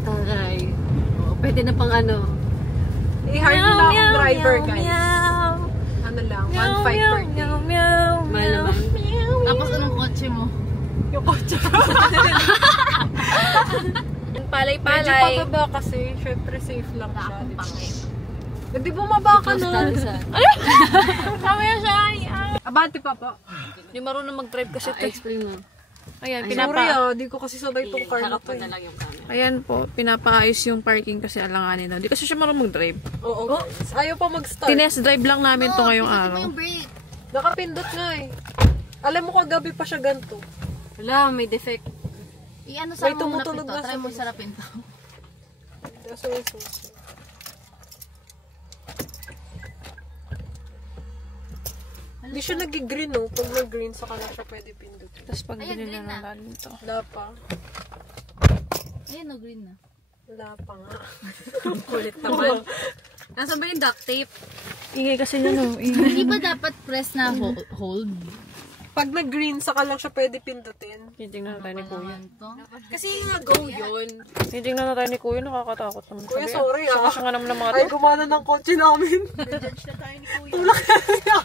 Taray. Oh, pwede na pang ano. I-hire mo na akong driver, guys. Ano lang, 1.5 per day. Mahal naman. Tapos anong kotse mo? Yung kotse. Palay-palay. Medyo pababa kasi, syempre safe lang siya. Hindi bumaba ka na. Kamaya siya. Abante pa po. Hindi marunong mag-drive kasi ito. Explain mo. Ayan, Di ko kasi sabay itong car na to. Ayan po, pinapaayos yung parking kasi alanganin na. Di kasi siya marunong mag-drive. Oo. Ayaw pa mag-start. Tinest drive lang namin to ngayong araw. Nakapindot nga eh. Alam mo kagabi pa siya ganito. Wala, may defect. I-ano sa may tumutulog na try mo sarapin to. Hindi siya nag-green, no? Pag nag-green, saka na siya pwede pindot. Tapos pag green na namin to. Wala pa. Ayan, no, green na. Wala pa nga. Kulit naman. Nasaan ba yung duct tape? Ingay kasi niya, no? Hindi ba dapat press na hold? Pag nag-green, saka lang siya pwede pindutin. Titingnan na tayo ni Kuya. Kasi nga go yun. Titingnan na tayo ni Kuya, nakakatakot naman. Kuya, sorry ah. Saka siya nga naman ng mga ay, gumana ng kotse namin. Judge na tayo ni Kuya. Tulak na siya.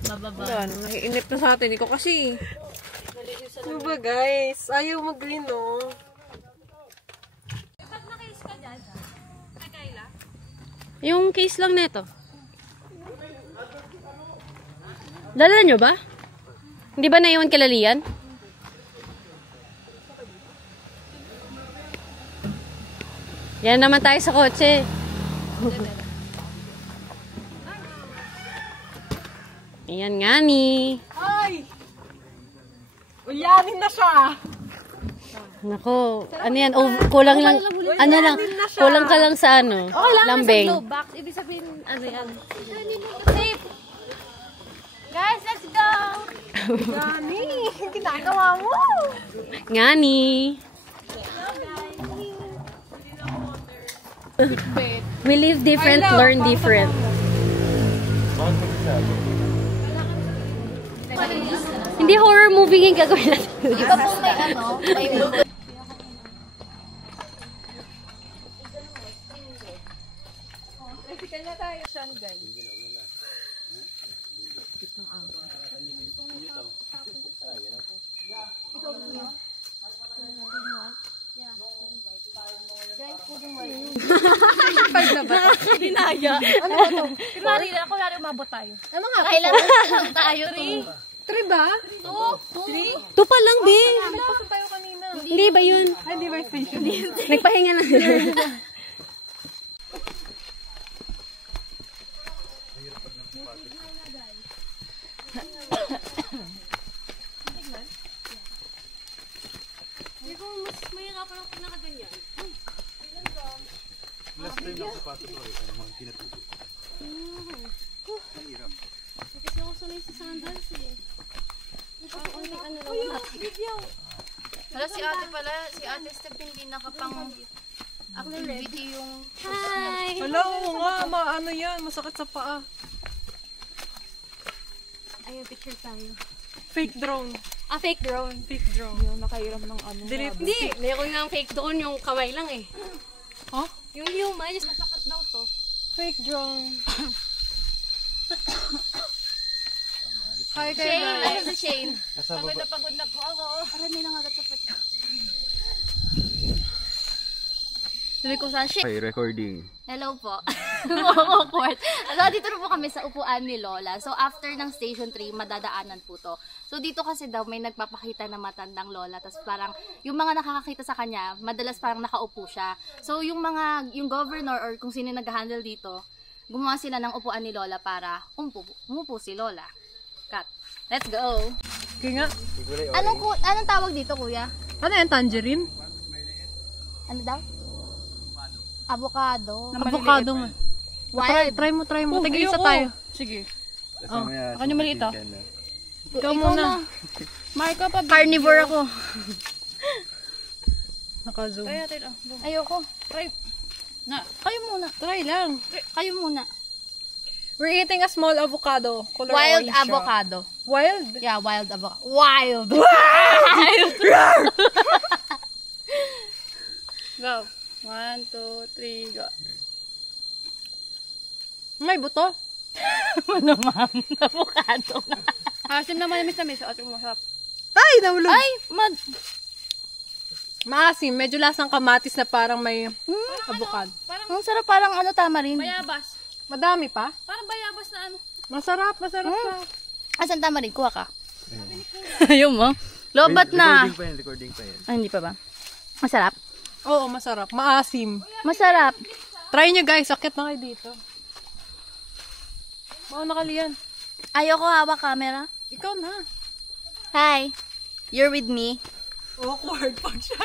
Bababa. Yan, nahiinip na sa atin. Ikaw kasi. Ano ba guys? Ayaw mag-green, no? Yung case lang neto. Dala nyo ba? Hindi ba naiwan kalalian? Yan naman tayo sa kotse. Ayan nga ni. Ay! Ulyanin na siya. Nako, ano yan? Oh, kulang lang. Ano lang? Kulang ka lang sa ano? Lambing. Box. Ibig sabihin, ano yan? Safe! Guys, let's go! Gani! Ginagawa mo! Nga ni. We live different, learn different. Hindi horror movie yung gagawin natin. Iba po may ano, may Binaya. Ano ba to? Kunwari na, kunwari umabot tayo. Ano nga? Kailan tayo rin? 3 ba? 2. Ito pa lang, be. Nagpasok tayo kanina. Hindi ba yun? Ay, di ba station? Nagpahinga lang. Hindi ko mas mahirapan ako nakaganyan. Last time na sapatos ko rin, ang mga kinatuto. Kasi ako sanay sa sandals eh. Ano lang Wala si ate pala, si ate Steph hindi nakapang activity yung... Hi! Hello, nga, ano yan, masakit sa paa. Ayun, picture tayo. Fake drone. Fake drone. Fake drone. Yung nakairam ng ano. Delete. Hindi, mayroon nga fake drone yung kamay lang eh. Huh? Yung human, just masakat daw to. Fake drone. Hi, Shane, guys. ano si Shane? Pagod na po ako. Arami na nga dapat. Sabi ko sa Shane. Okay, recording. Hello po. Awkward. So, dito na po kami sa upuan ni Lola. So, after ng Station 3, madadaanan po to. So, dito kasi daw may nagpapakita na matandang Lola. Tapos parang, yung mga nakakakita sa kanya, madalas parang nakaupo siya. So, yung governor or kung sino nag-handle dito, gumawa sila ng upuan ni Lola para umupo si Lola. Cut. Let's go! Kaya nga. Anong tawag dito, kuya? Ano yan, tangerine? Ano daw? Avocado. Avocado nga. Wild. Try mo. Oh, Tig-isa tayo. Sige. Ako yung maliit ah. Ikaw muna. Marka pa. Carnivore ako. Naka-zoom. Kaya tayo. Ayoko. Try. Kayo muna. Try lang. Kayo muna. We're eating a small avocado. Color Wild orange siya. avocado. Wild? Yeah, wild avocado. Wild! Go. 1, 2, 3, go. May buto. Ano, ma'am? Avocado nga. Asim naman yung miss. Asim masarap. Ay, nahulog. Ay, Maasim. Medyo lasang kamatis na parang may avocado. ang sarap, parang ano, tamarind. Bayabas. Madami pa. Parang bayabas na ano. Masarap siya. Asan tamarind? Kuha ka. Ayun mo. Lobat na. Recording pa yan. Ay, hindi pa ba? Masarap? Oo, masarap. Maasim. Masarap. Try nyo guys. Akit na kayo dito. Mauna ka liyan. Ayoko hawak camera. Ikaw na. Hi. You're with me. Awkward pag siya.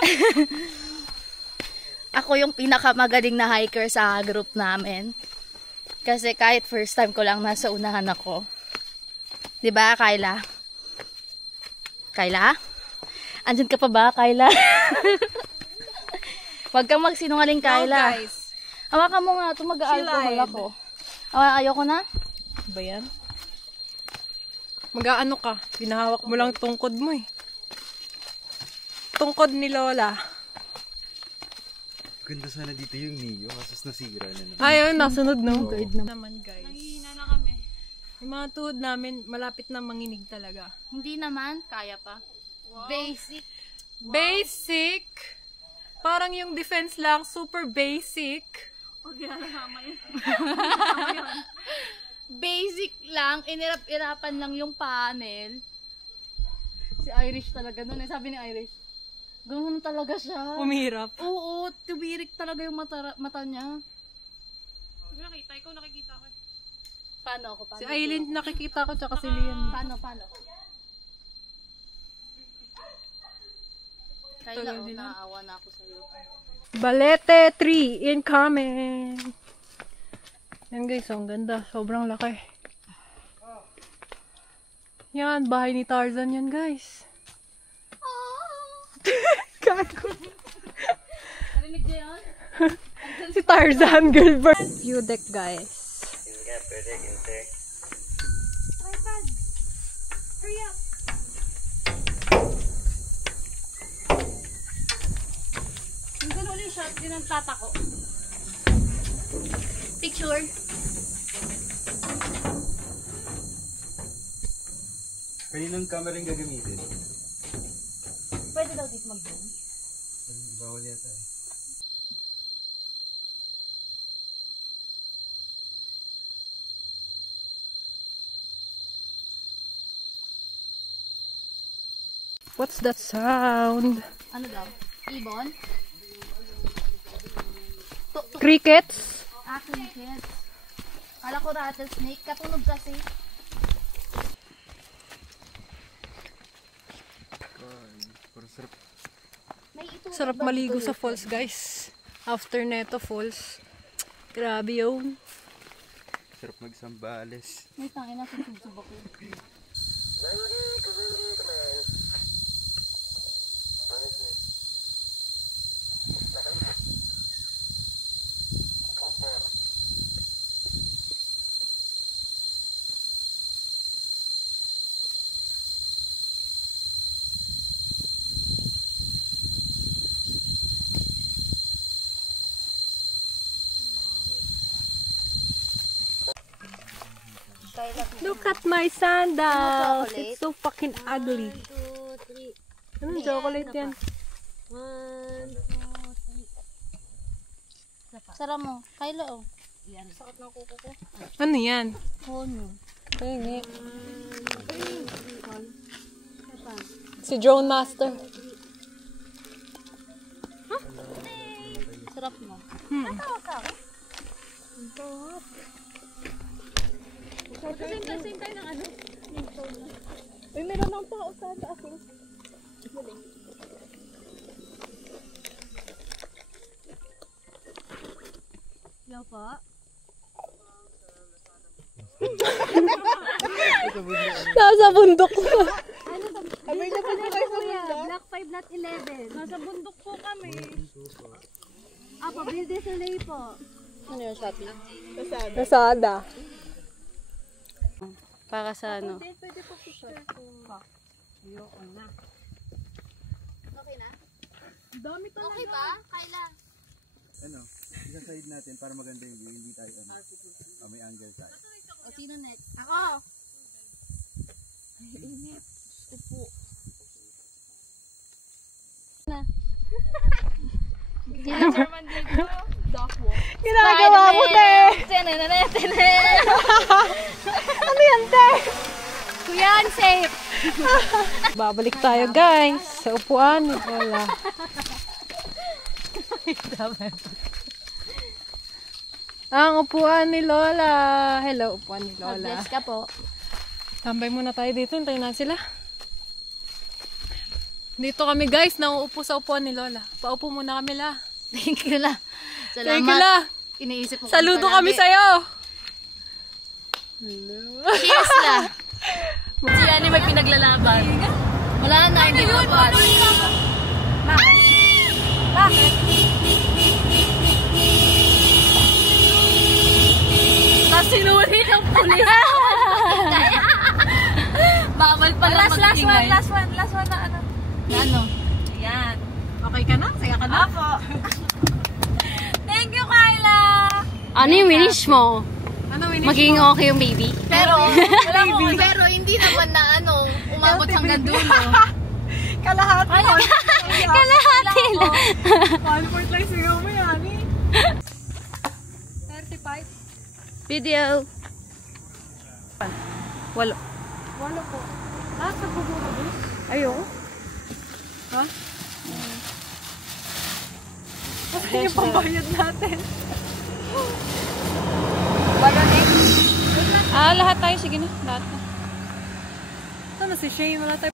Ako yung pinakamagaling na hiker sa group namin. Kasi kahit first time ko lang nasa unahan ako. 'Di ba, Kyla? Kyla? Andyan ka pa ba, Kyla? Huwag kang magsinungaling, Kyla. guys. Hawakan mo nga, ito mag-alcohol ako. Ayoko na? Ba yan? Mag-aano ka? Pinahawak mo lang tungkod mo eh. Tungkod ni Lola. Ganda sana dito yung Neo, kasos nasira na naman. Ayun, nasunod na. Naman guys. Hihina na kami. Yung mga tuhod namin, malapit na manginig talaga. Hindi naman, kaya pa. Basic. Basic! Parang yung defense lang, super basic. Huwag yan na mama yun. Basic lang, inirap-irapan lang yung panel. Si Irish talaga nun eh. Sabi ni Irish, ganoon talaga siya. Umirap. Oo, tubirik talaga yung mata niya. Hindi nakita. Ikaw nakikita ko. Paano ako? Si Aileen nakikita ko, tsaka si Lian. Paano? Kaya lang, naawa na ako sa'yo. Balete 3 incoming. Yan guys, ang ganda. Sobrang laki. Yan, bahay ni Tarzan yan guys. Gago. Narinig niyo yan? Si Tarzan, girlfriend. View deck guys. Yung ulit shot, din ang tata ko. Picture. Kaninong camera yung gagamitin? Pwede daw dito mag-zoom. Bawal yata. What's that sound? Ano daw? Ibon? Crickets? Cricket. Kala ko rattlesnake. Katunog kasi. Parang sarap. May ito. Sarap maligo sa falls guys. After neto falls. Grabe yun. Sarap magsambales. May tangin na susubsub ako. Look at my sandals. Chocolate? It's so fucking ugly. 2, 3. Anong chocolate yan? 1, 2, 3. Sara mo. Kyla oh. Yan. Sakit na kuko ko. Ano yan? Honyo. Tingi. Si Drone Master. Sarap mo. Natawa ka ako? Same tayo ng ano? Uy, meron lang pa sa asin. Yo po. Nasa bundok na. Available na kayo sa bundok? Black 5 not 11. Nasa bundok po kami. Pabil de Soleil po. Ano yung Shopee? Nasada. Para sa ano. Pwede po picture po. Ayoko na. Okay na? Dami talaga. Okay ba? Kyla? sa side natin para maganda yung view. Hindi tayo may angle tayo. O, sino next? Ako! Ay, init. Upo. Ginagawa mo, te! Ano yan, te? Kuya, safe. Babalik tayo, guys, sa upuan ni Lola. Ang upuan ni Lola. Hello, upuan ni Lola. Bless ka po. Tambay muna tayo dito. Hintayin na sila. Dito kami, guys. Nauupo sa upuan ni Lola. Paupo muna kami, la. Thank you la. Salamat. Thank you, la. Iniisip mo Saludo kami sa'yo. Cheers la. Si Yani may pinaglalaban. Wala na, hindi ko pa. Bakit? Tapos sinuli ng pulis. Bawal pala mag-ingay. Last one na ano. Na ano? Ayan. Okay ka na? Saya ka na? Ako. Thank you, Kyla. Ano yung wish mo? Ano wish Maging mo? okay yung baby? Pero, pero hindi naman na ano, umabot hanggang dulo. Kalahati. Kalahati lang. 1/4 lang sigaw mo yan, eh. 35. Video. 8. 8 po. Lahat sa bubulabos? Ayoko. Ha? Kasi yung pambayad natin. Lahat tayo. Sige na. Lahat na. Ano si Shane? Wala tayo.